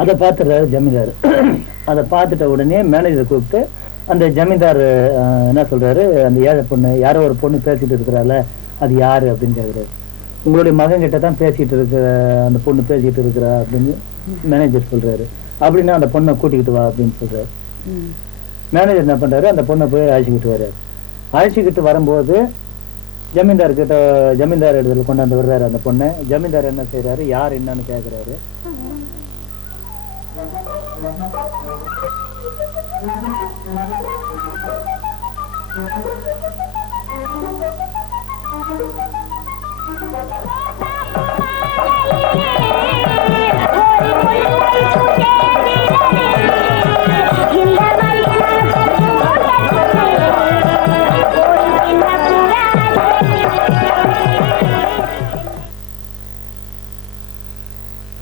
அதை பார்த்துடுறாரு ஜமீன்தார். அதை பார்த்துட்ட உடனே மேனேஜரை கூப்பிட்டு அந்த ஜமீன்தார் என்ன சொல்றாரு? அந்த ஏழை பொண்ணு யாரோ ஒரு பொண்ணு பேசிட்டு இருக்கிறாள் அது யாரு அப்படின்னு கேக்குறாரு. உங்களுடைய மகன் கிட்ட தான் பேசிட்டு இருக்கிற அந்த பொண்ணு பேசிட்டு இருக்கிறா அப்படின்னு மேனேஜர் சொல்றாரு. அப்படின்னா அந்த பொண்ணை கூட்டிக்கிட்டு வா அப்படின்னு சொல்றாரு. மேனேஜர் என்ன பண்றாரு? அந்த பொண்ணை போய் அழைச்சிக்கிட்டு வர்றாரு. அழைச்சிக்கிட்டு வரும்போது ஜமீன்தார் கிட்ட ஜமீன்தார் இடத்துல கொண்டாந்து வர்றாரு அந்த பொண்ணை. ஜமீன்தார் என்ன செய்கிறாரு யார் என்னன்னு கேக்குறாரு.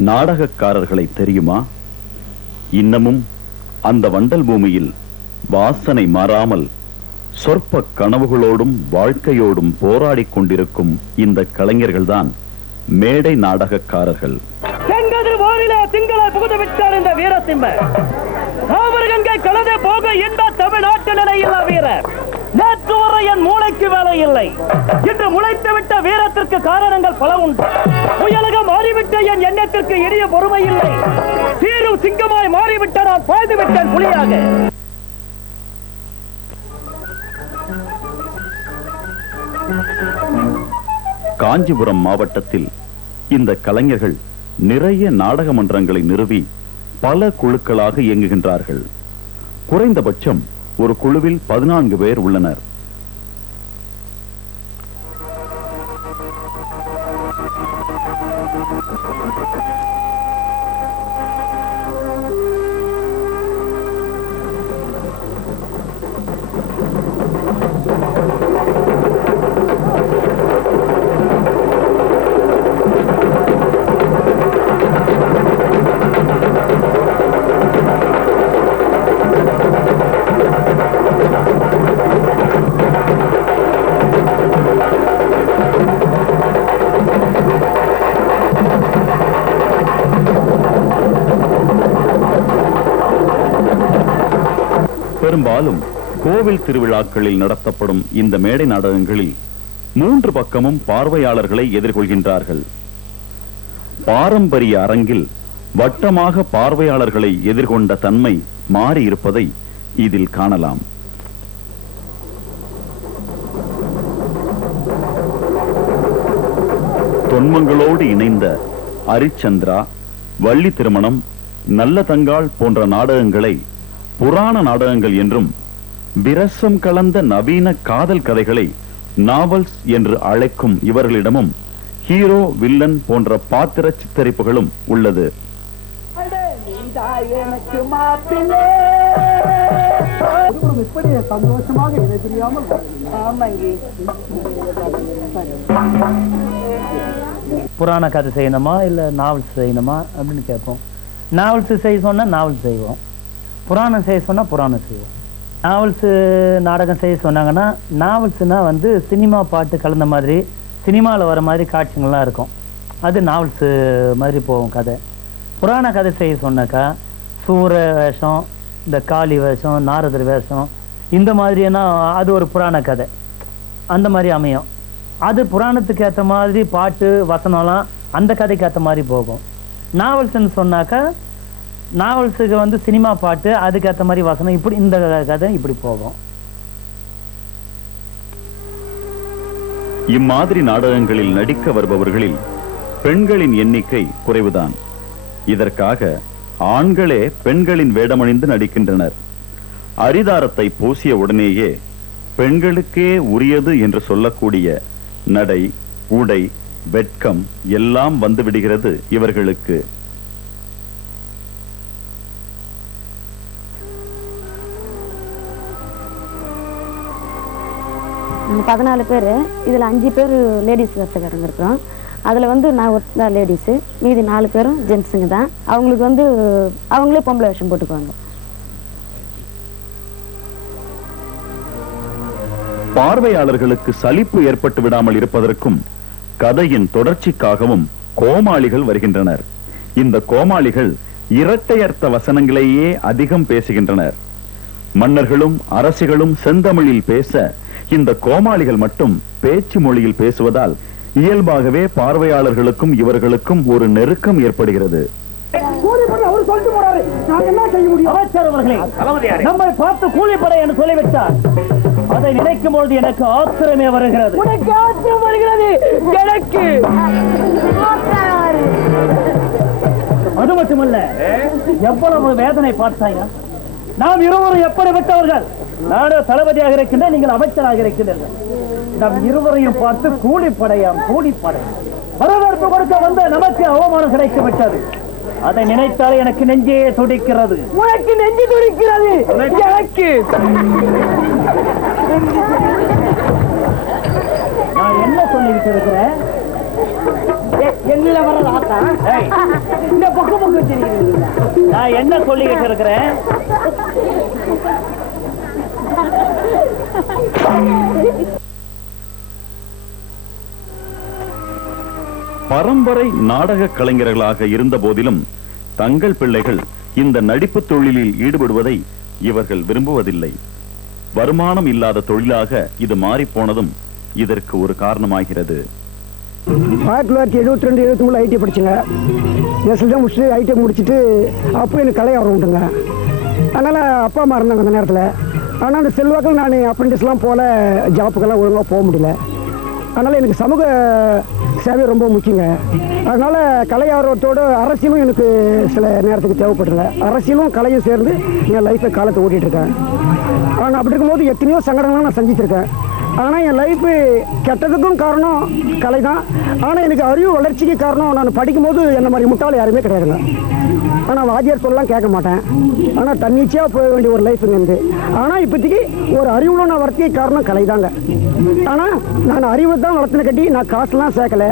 நாடகக்காரர்களை தெரியுமா? இன்னமும் அந்த வண்டல் பூமியில் வாசனை மாறாமல் சொற்ப கனவுகளோடும் வாழ்க்கையோடும் போராடிக் கொண்டிருக்கும் இந்த கலைஞர்கள்தான் மேடை நாடகக்காரர்கள். செங்கதிர் வானிலே திங்களை புகுந்து விட்டார் இந்த போக என்ப தமிழ்நாட்டு நிலையில் வீரர். நேற்று வரை என் மூளைக்கு வேலை இல்லை. இன்று முளைத்து விட்ட வீரத்திற்கு காரணங்கள் பல உண்டு. புயலக மாறிவிட்ட என் எண்ணத்திற்கு இனிய பொறுமை இல்லை. சீரும் சிங்கமாய் மாறிவிட்ட நான் பாய்ந்து விட்டேன் புலியாக. காஞ்சிபுரம் மாவட்டத்தில் இந்த கலைஞர்கள் நிறைய நாடக மன்றங்களை நிறுவி பல குழுக்களாக இயங்குகின்றார்கள். குறைந்தபட்சம் ஒரு குழுவில் பதினான்கு பேர் உள்ளனர். பெரும்பாலும் கோவில் திருவிழாக்களில் நடத்தப்படும் இந்த மேடை நாடகங்களில் மூன்று பக்கமும் பார்வையாளர்களை எதிர்கொள்கின்றார்கள். பாரம்பரிய அரங்கில் வட்டமாக பார்வையாளர்களை எதிர்கொண்ட தன்மை மாறி இருப்பதை இதில் காணலாம். தொன்மங்களோடு இணைந்த அரிச்சந்திரா வள்ளி திருமணம் நல்ல தங்காள் போன்ற நாடகங்களை புராண நாடகங்கள் என்றும் விரசம் கலந்த நவீன காதல் கதைகளை நாவல்ஸ் என்று அழைக்கும் இவர்களிடமும் ஹீரோ வில்லன் போன்ற பாத்திர சித்தரிப்புகளும் உள்ளது. புராண கதை செய்யணுமா இல்ல நாவல்ஸ் செய்யணுமா அப்படின்னு கேட்போம். நாவல்ஸ் செய்ய சொன்னா நாவல்ஸ் செய்வோம். புராணம் செய்ய சொன்னால் புராணம் செய்வோம். நாவல்ஸு நாடகம் செய்ய சொன்னாங்கன்னா நாவல்ஸுனால் வந்து சினிமா பாட்டு கலந்த மாதிரி சினிமாவில் வர மாதிரி காட்சிகள்லாம் இருக்கும். அது நாவல்ஸு மாதிரி போகும் கதை. புராண கதை செய்ய சொன்னாக்கா சூர வேஷம் இந்த காளி வேஷம் நாரதர் வேஷம் இந்த மாதிரியெல்லாம் அது ஒரு புராண கதை. அந்த மாதிரி அமையும். அது புராணத்துக்கு ஏற்ற மாதிரி பாட்டு வசனம்லாம் அந்த கதைக்கு ஏற்ற மாதிரி போகும். நாவல்ஸ்ன்னு சொன்னாக்கா நாவல்ஸுக்கு வந்து சினிமா பாட்டு அதுக்கேற்ற மாதிரி வசனம் இப்படி இந்த கதை இப்படி போகும். இம்மாதிரி நாடகங்களில் நடிக்க வருபவர்களில் பெண்களின் எண்ணிக்கை குறைவுதான். இதற்காக ஆண்களே பெண்களின் வேடமணிந்து நடிக்கின்றனர். அரிதாரத்தை பூசிய உடனேயே பெண்களுக்கே உரியது என்று சொல்லக்கூடிய நடை உடை வெட்கம் எல்லாம் வந்துவிடுகிறது இவர்களுக்கு. பதினாலு பேர் இதில் அஞ்சு பேர் லேடிஸ் வேஷக்காரங்க இருக்கிறோம். அதில் வந்து நான் ஒருத்தர் தான் லேடிஸு மீதி நாலு பேரும் ஜென்ஸுங்க தான். அவங்களுக்கு வந்து அவங்களே பொம்பளை வேஷம் போட்டுக்குவாங்க. பார்வையாளர்களுக்கு சலிப்பு ஏற்பட்டு விடாமல் இருப்பதற்கும் கதையின் தொடர்ச்சிக்காகவும் கோமாளிகள் வருகின்றனர். இந்த கோமாளிகள் இரட்டையர்த்த வசனங்களையே அதிகம் பேசுகின்றனர். மன்னர்களும் அரசிகளும் செந்தமிழில் பேச இந்த கோமாளிகள் மட்டும் பேச்சு மொழியில் பேசுவதால் இயல்பாகவே பார்வையாளர்களுக்கும் இவர்களுக்கும் ஒரு நெருக்கம் ஏற்படுகிறது. அமைச்சர் அவர்களே நம்மை பார்த்து கூலிப்படை என்று சொல்லிவிட்டார். அதை நினைக்கும் பொழுது எனக்கு ஆத்திரமே வருகிறது. உனக்கு ஆத்திரம் வருகிறது. எனக்கு. அது மட்டுமல்ல எவ்வளவு வேதனை பார்த்தாயா? நாம் இருவரும் எப்படிப்பட்டவர்கள் நாடு தளபதியாக இருக்கின்ற நீங்கள் அமைச்சராக இருக்கின்றீர்கள். நம் இருவரையும் பார்த்து கூலிப்படையாம் கூலிப்படை வரவேற்பு கொடுக்க வந்த நமக்கு அவமானம் விட்டது அதை நினைத்தாலே எனக்கு நெஞ்சே துடிக்கிறது. உனக்கு நெஞ்சு துடிக்கிறது. எனக்கு. நான் என்ன சொல்லிட்டு இருக்கிறேன் என்ன வர ஆத்தா இந்த பக்கம் பக்கம் தெரியுது நான் என்ன சொல்லிக்கிட்டு இருக்கிறேன் பரம்பரை நாடக கலைஞர்களாக இருந்த போதிலும் தங்கள் பிள்ளைகள் இந்த நடிப்பு தொழிலில் ஈடுபடுவதை இவர்கள் விரும்புவதில்லை. வருமானம் இல்லாத தொழிலாக இது மாறிப்போனதும் இதற்கு ஒரு காரணமாகிறது. ஆயிரத்தி தொள்ளாயிரத்தி எழுபத்தி ரெண்டு எழுபத்தி மூணு ஐடி படிச்சுங்க. எஸ்எல் தான் முடிச்சுட்டு ஐடி முடிச்சுட்டு அப்போ எனக்கு கலை ஆர்வம் உண்டுங்க. அதனால் அப்பா அம்மா இருந்தாங்க அந்த நேரத்தில். ஆனால் அந்த செல்வாக்கள் நான் அப்ரெண்டிஸ்லாம் போல ஜாப்புக்கெல்லாம் ஒழுங்காக போக முடியல. அதனால் எனக்கு சமூக சேவை ரொம்ப முக்கியங்க. அதனால் கலை ஆர்வத்தோடு அரசியலும் எனக்கு சில நேரத்துக்கு தேவைப்படல. அரசியலும் கலையும் சேர்ந்து என் லைஃப்பை காலத்தை ஓட்டிகிட்ருக்கேன் ஆனால் அப்படி இருக்கும்போது எத்தனையோ சங்கடங்கள்லாம் நான் சந்திச்சிருக்கேன். ஆனால் என் லைஃப்பு கெட்டதுக்கும் காரணம் கலை தான் ஆனால் எனக்கு அறிவு வளர்ச்சிக்கு காரணம் நான் படிக்கும்போது என்ன மாதிரி முட்டாள் யாருமே கிடையாதுங்க. ஆனால் வாத்தியார் சொல்லலாம் கேட்க மாட்டேன். ஆனால் தன்னிச்சையாக போக வேண்டிய ஒரு லைஃப் இருந்து ஆனால் இப்போதைக்கு ஒரு அறிவுள்ள நான் வளர்த்திய காரணம் கலை தாங்க ஆனால் நான் அறிவு தான் வளர்த்துன கட்டி நான் காசுலாம் சேர்க்கல.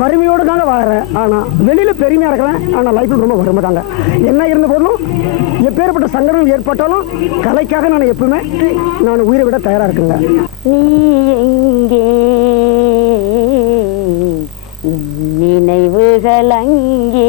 வறுமையோடு தாங்க வாழறேன். ஆனால் வெளியில் பெருமையாக இருக்கிறேன். ஆனால் லைஃப்பில் ரொம்ப வறுமை தாங்க. என்ன இருந்த போதும் எப்பேற்பட்ட சங்கடம் ஏற்பட்டாலும் கலைக்காக நான் எப்பவுமே நான் உயிரை விட தயாராக இருக்குங்க. நீ எங்கே? நினைவுகள் அங்கே?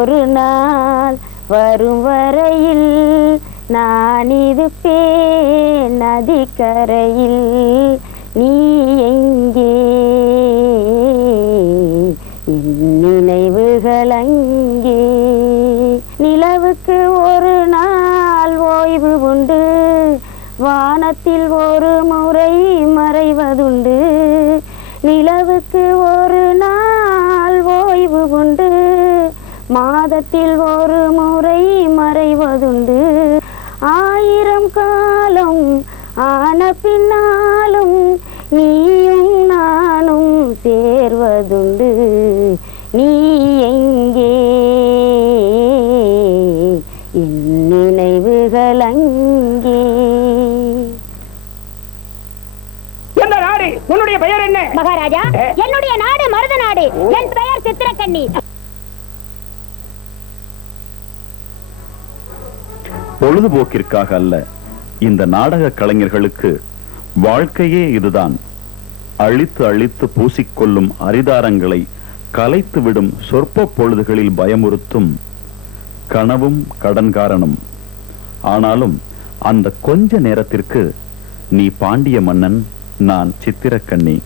ஒரு நாள் வரும் வரையில் நான் இருப்பேன் நதிக்கரையில். நீ எங்கே? நினைவுகள் அங்கே. நிலவுக்கு ஒரு நாள் ஓய்வு உண்டு. வானத்தில் ஒரு முறை மறைவதுண்டு. நிலவுக்கு ஒரு நாள் மாதத்தில் ஒரு முறை மறைவதுண்டு. ஆயிரம் காலம் ஆன பின்னாலும் நீயும் நானும் சேர்வதுண்டு. நீ எங்கே? என் நினைவுகள் அங்கே. என்ன நாடு? உன்னுடைய பெயர் என்ன? மகாராஜா என்னுடைய நாடு மருத நாடு என் பெயர் சித்திரக்கண்ணி. பொழுதுபோக்கிற்காக அல்ல இந்த நாடக கலைஞர்களுக்கு வாழ்க்கையே இதுதான். அழித்து அழித்து பூசிக்கொள்ளும் அரிதாரங்களை கலைத்துவிடும் சொற்ப பொழுதுகளில் பயமுறுத்தும் கனவும் கடன்காரனும் ஆனாலும் அந்த கொஞ்ச நேரத்திற்கு நீ பாண்டிய மன்னன் நான் சித்திரக்கண்ணி.